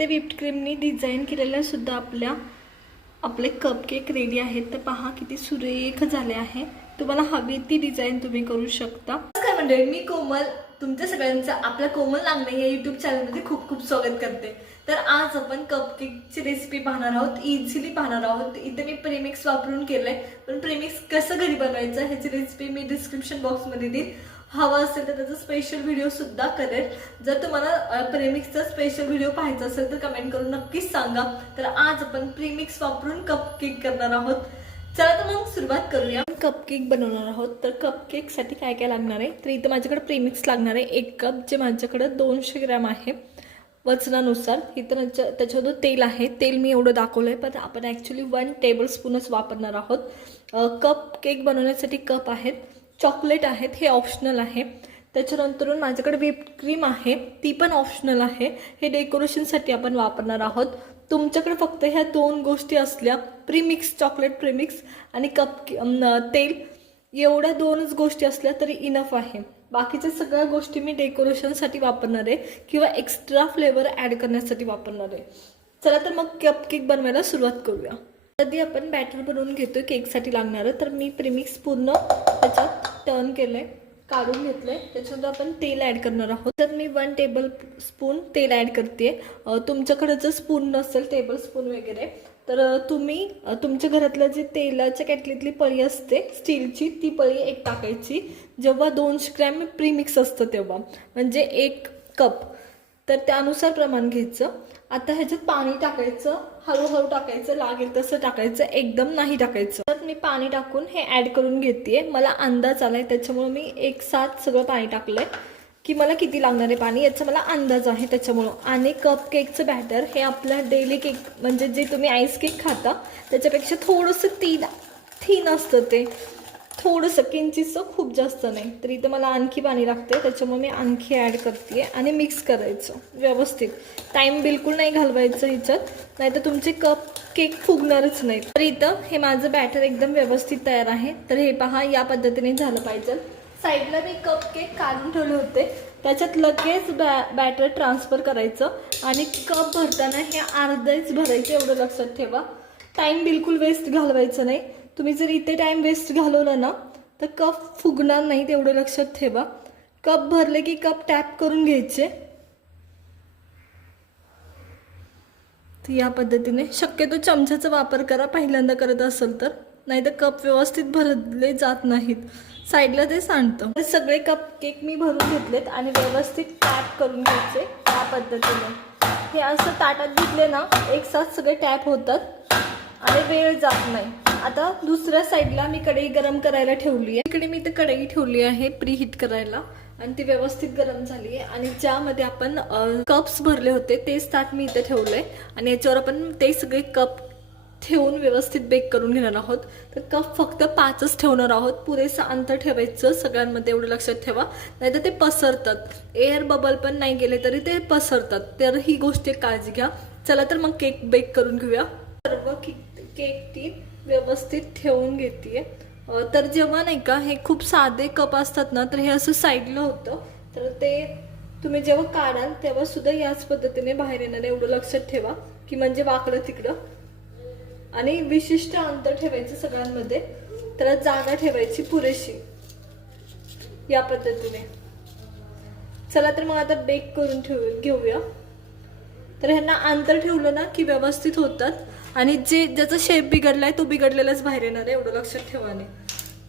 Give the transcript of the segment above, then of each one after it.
ते whipped क्रीमनी design केलेल्यासुद्धा आपल्या आपले कपकेक रेडी आहेत. तर पहा किती सुरेख झाले आहे. तुम्हाला हवी ती डिझाईन तुम्ही करू शकता. काय मंडळी मी कोमल. तुमच्या सगळ्यांचं आपल्या कोमल लांगणे या युट्यूब चॅनलमध्ये खूप खूप स्वागत करते. तर आज आपण कपकेकची रेसिपी पाहणार आहोत इझिली पाहणार आहोत. इथे मी प्रेमिक्स वापरून केलं आहे पण प्रेमिक्स कसं घरी बनवायचं ह्याची रेसिपी मी डिस्क्रिप्शन बॉक्समध्ये देईन. हवं असेल तर त्याचा स्पेशल व्हिडिओ सुद्धा करेल. जर तुम्हाला प्रेमिक्सचा स्पेशल व्हिडिओ पाहायचा असेल तर कमेंट करून नक्कीच सांगा. तर आज आपण प्रेमिक्स वापरून कप केक करणार आहोत. चला तर मग सुरुवात करूया. कप केक बनवणार आहोत. तर कप केकसाठी काय काय लागणार आहे? तर इथं माझ्याकडे प्रेमिक्स लागणार आहे एक कप जे माझ्याकडे दोनशे ग्रॅम आहे. वजनानुसार. इथं त्याच्या- त्याच्यावर तेल आहे. तेल मी एवढं दाखवलं आहे पण आपण ॲक्च्युली वन टेबल स्पूनच वापरणार आहोत. कप केक बनवण्यासाठी कप आहेत. चॉकलेट आहेत हे ऑप्शनल आहे. त्याच्यानंतरून माझ्याकडे व्हिप क्रीम आहे ती पण ऑप्शनल आहे. हे डेकोरेशनसाठी आपण वापरणार आहोत. तुमच्याकडे फक्त ह्या दोन गोष्टी असल्या प्रीमिक्स चॉकलेट प्रीमिक्स आणि कप तेल एवढ्या दोनच गोष्टी असल्या तरी इनफ आहे. बाकीच्या सगळ्या गोष्टी मी डेकोरेशनसाठी वापरणार आहे किंवा एक्स्ट्रा फ्लेवर ॲड करण्यासाठी वापरणार आहे. चला तर मग कप केक बनवायला सुरुवात करूया. आधी आपण बॅटर बनवून घेतो केकसाठी लागणारं तर मी प्रीमिक्स पूर्ण त्याच्यात टर्न केलंय काढून घेतले त्याच्यामध्ये आपण तेल ॲड करणार आहोत. तर मी वन टेबल स्पून तेल ॲड करते तुमच्याकडे जर स्पून नसेल टेबल स्पून वगैरे तर तुम्ही तुमच्या घरातलं जे तेलाच्या कॅटलीतली पळी असते स्टीलची ती पळी एक टाकायची. जेव्हा दोनशे ग्रॅम प्रीमिक्स असतं तेव्हा. म्हणजे एक कप तर त्यानुसार प्रमाण घ्यायचं. आता ह्याच्यात पाणी टाकायचं हळूहळू टाकायचं लागेल तसं टाकायचं एकदम नाही टाकायचं. तर मी पाणी टाकून हे ॲड करून घेते. मला अंदाज आलाय त्याच्यामुळं मी एक साथ सगळं पाणी टाकलंय. की मला किती लागणार आहे पाणी याचा मला अंदाज आहे त्याच्यामुळं. आणि कप केकचं बॅटर हे आपलं डेली केक म्हणजे जे तुम्ही आईस केक खाता त्याच्यापेक्षा थोडंसं तीन थीन असतं ते. थोडंसं किंचितचं खूप जास्त नाही. तर इथं मला आणखी पाणी लागते त्याच्यामुळे मी आणखी ॲड करते आणि मिक्स करायचं व्यवस्थित. टाईम बिलकुल नाही घालवायचं ह्याच्यात नाही तर तुमचे कप केक फुगणारच नाही तर इथं हे माझं बॅटर एकदम व्यवस्थित तयार आहे. तर हे पहा या पद्धतीने झालं पाहिजे. साईडला मी कप केक काढून ठेवले होते. त्याच्यात लगेच बॅ बॅटर ट्रान्सफर करायचं आणि कप भरताना हे अर्धेच भरायचं एवढं लक्षात ठेवा. टाईम बिलकुल वेस्ट घालवायचं नाही. तुम्ही जर इथे टाईम वेस्ट घालवला ना तर कप फुगणार नाही तेवढं लक्षात ठेवा. कप भरले की कप टॅप करून घ्यायचे. तर या पद्धतीने शक्यतो चमच्याचा वापर करा पहिल्यांदा करत असेल तर. नाही तर कप व्यवस्थित भरले जात नाहीत. साईडला ते सांडतं. तर सगळे कप केक मी भरून घेतलेत आणि व्यवस्थित टॅप करून घ्यायचे या पद्धतीने. हे असं ताटात घेतले ना एक साथ सगळे टॅप होतात आणि वेळ जात नाही. आता दुसऱ्या साईडला मी कढई गरम करायला ठेवली आहे. इकडे मी ते कढई ठेवली आहे प्री हिट करायला. आणि ती व्यवस्थित गरम झाली आहे. आणि ज्यामध्ये आपण कप्स भरले होते तेच ताट मी इथं ठेवलंय. आणि याच्यावर आपण ते सगळे कप ठेवून व्यवस्थित बेक करून घेणार आहोत. तर कप फक्त पाचच ठेवणार आहोत. पुरेसं अंतर ठेवायचं सगळ्यांमध्ये एवढं लक्षात ठेवा. नाहीतर ते पसरतात. एअर बबल पण नाही गेले तरी ते पसरतात. तर ही गोष्ट एक काळजी घ्या. चला तर मग केक बेक करून घेऊया. सर्व केक केक ती व्यवस्थित ठेवून घेते तर जेव्हा नाही का हे खूप साधे कप असतात ना तर हे असं साईडला होतं. तर ते तुम्ही जेव्हा काढाल तेव्हा सुद्धा याच पद्धतीने बाहेर येणार एवढं लक्षात ठेवा. की म्हणजे वाकडं तिकडं. आणि विशिष्ट अंतर ठेवायचं सगळ्यांमध्ये. तर जागा ठेवायची पुरेशी. या पद्धतीने. चला तर मग आता बेक करून ठेवू घेऊया. तर ह्यांना अंतर ठेवलं ना की व्यवस्थित होतात. आणि जे ज्याचा शेप बिघडलाय तो बिघडलेलाच बाहेर येणार आहे एवढं लक्षात ठेवाने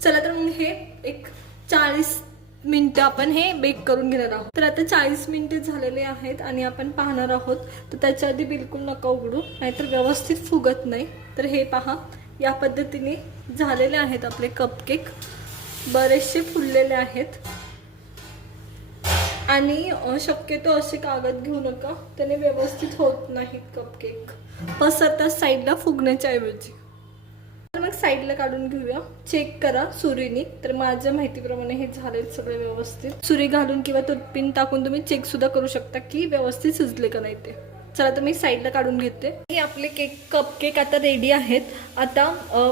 चला तर मग हे एक चाळीस मिनटं आपण हे बेक करून घेणार आहोत. तर आता चाळीस मिनिटे झालेले आहेत आणि आपण पाहणार आहोत तर त्याच्या आधी बिलकुल नका उघडू नाहीतर व्यवस्थित फुगत नाही. तर हे पहा या पद्धतीने झालेले आहेत आपले कपकेक बरेचसे फुललेले आहेत. आणि शक्यतो असे कागद घेऊ नका. त्याने व्यवस्थित होत नाहीत कपकेक पसरतात साईडला फुगण्याच्या ऐवजी. तर मग साईडला काढून घेऊया. चेक करा सुरीनी. तर माझ्या माहितीप्रमाणे हे झालेत सगळे व्यवस्थित. सुरी घालून किंवा तुटपिन टाकून तुम्ही चेक सुद्धा करू शकता की व्यवस्थित शिजले का नाही ते. चला तर मी साईडला काढून घेते. हे आपले केक कप केक आता रेडी आहेत. आता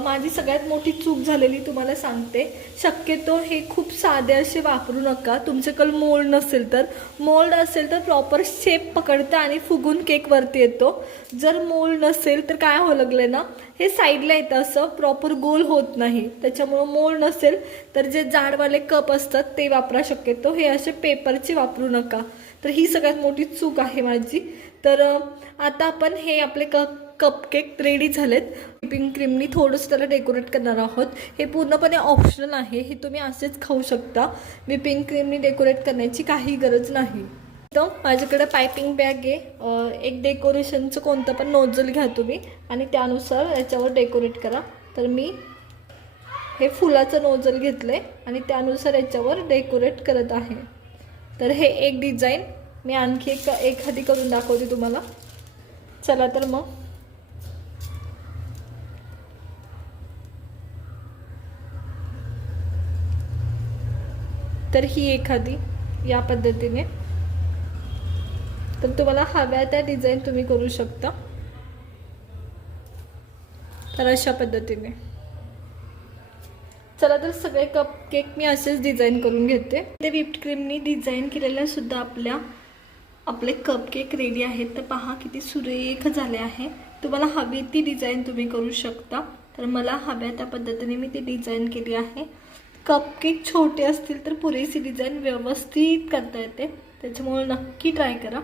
माझी सगळ्यात मोठी चूक झालेली तुम्हाला सांगते. शक्यतो हे खूप साधे असे वापरू नका. तुमच्याकडे मोल्ड नसेल तर. मोल्ड असेल तर प्रॉपर शेप पकडतं आणि फुगून केकवरती येतो. जर मोल्ड नसेल तर काय हो लागलं ना? हे साईडला येतं असं. प्रॉपर गोल होत नाही. त्याच्यामुळं मोल्ड नसेल तर जे जाडवाले कप असतात ते वापरा शक्यतो. हे असे पेपरचे वापरू नका. तर ही सगळ्यात मोठी चूक आहे माझी. तर आता आपण हे आपले कप कपकेक रेडी झालेत. व्हिपिंग क्रीमनी थोडंसं त्याला डेकोरेट करणार आहोत. हे पूर्णपणे ऑप्शनल आहे. हे तुम्ही असेच खाऊ शकता. व्हिपिंग क्रीमनी डेकोरेट करण्याची काही गरज नाही. तर माझ्याकडे पायपिंग बॅग आहे. एक डेकोरेशनचं कोणतं पण नोझल घ्या तुम्ही. आणि त्यानुसार याच्यावर डेकोरेट करा. तर मी हे फुलाचं नोजल घेतलं आहे आणि त्यानुसार याच्यावर डेकोरेट करत आहे. तर हे एक डिझाईन मी आणखी एक एखादी करून दाखवते तुम्हाला. चला तर मग. तर ही एखादी या पद्धतीने. तर तुम्हाला हव्या त्या डिझाईन तुम्ही करू शकता. तर अशा पद्धतीने. चला तर सगळे कप केक मी असेच डिझाईन करून घेते. ते व्हिप्ड क्रीमनी डिझाईन केलेल्या सुद्धा आपल्या आपले कपकेक रेडी आहेत तर पहा किती सुरेख झाले आहे. तुम्हाला हवी ती डिझाईन तुम्ही करू शकता. तर मला हव्या त्या पद्धतीने मी ती डिझाईन केली आहे. कपकेक छोटे असतील तर पुरेशी डिझाईन व्यवस्थित करता येते. त्याच्यामुळे नक्की ट्राय करा.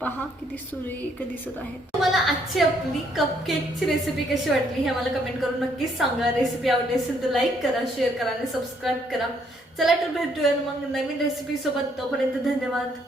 पहा किती सुरेख दिसत आहे. तुम्हाला आजची आपली कपकेकची रेसिपी कशी वाटली हे मला कमेंट करून नक्कीच सांगा. रेसिपी आवडली असेल तर लाईक करा शेअर करा आणि सबस्क्राईब करा. चला तर भेटूया मग नवीन रेसिपी सोबत. तोपर्यंत धन्यवाद.